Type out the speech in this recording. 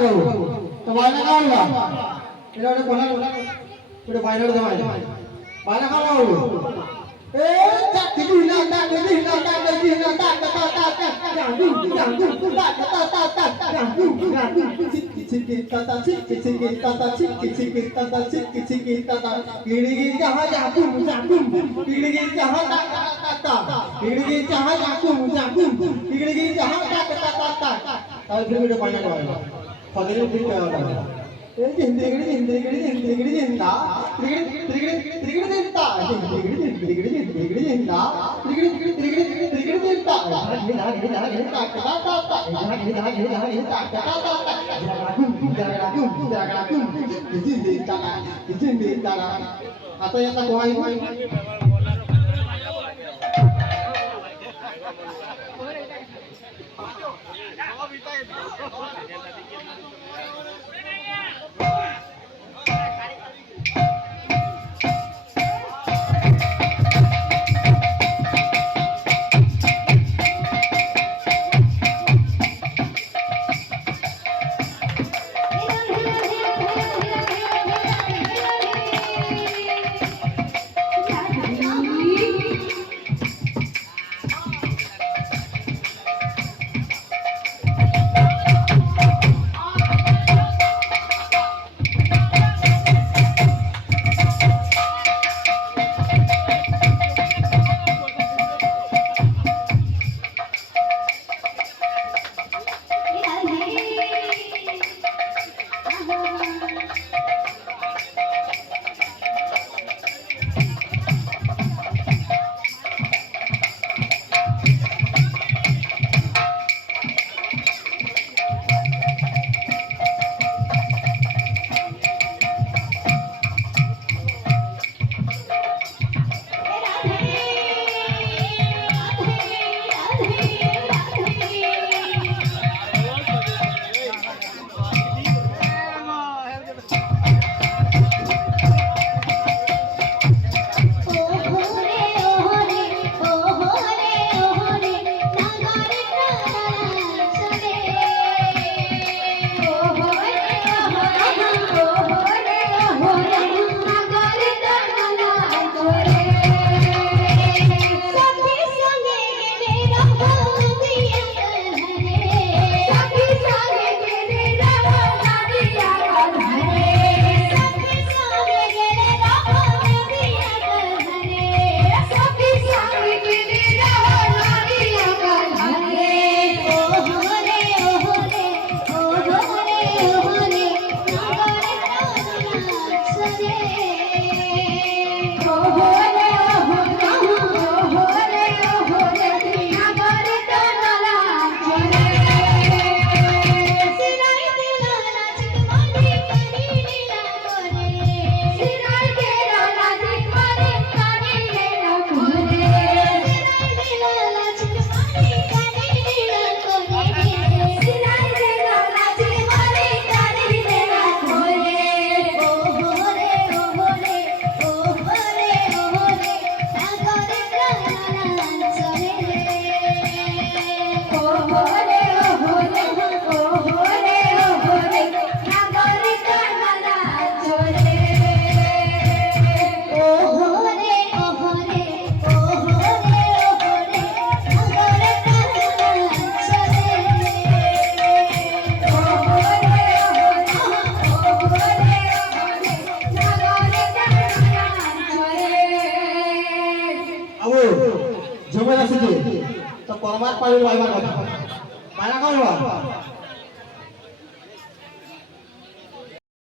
তো বাইনা খাওয়া এটা ওটা কোনা ওটা বাইনা দে বাইনা খাওয়া এ চাকরি দিনা তা দিনা তা দিনা তা তা তা তা জাদু জাদু তা তা তা তা জাদু জাদু চিকি চিকি তা তা চিকি চিকি তা তা চিকি চিকি তা তা চিকি চিকি তা তা গিড়গি জাহা জাদু জাদু গিড়গি জাহা তা তা তা গিড়গি জাহা জাদু জাদু গিড়গি জাহা তা তা তা তা তাহলে ফির এটা বাইনা খাওয়া ফদরে ফির খাওয়া এই জিন্দেগি জিন্দেগি জিন্দেগি জিন্দা ত্রিগড়ি ত্রিগড়ি জিন্দা ত্রিগড়ি ত্রিগড়ি ত্রিগড়ি জিন্দা ত্রিগড়ি ত্রিগড়ি ত্রিগড়ি জিন্দা गिरा गिरा गिरा ता ता ता गिरा गिरा गिरा गिरा ता ता ता गिरा गुम जिंदगी ता atau yang tak kuai Jumlah situ, tak kormat paling banyak. Mana kau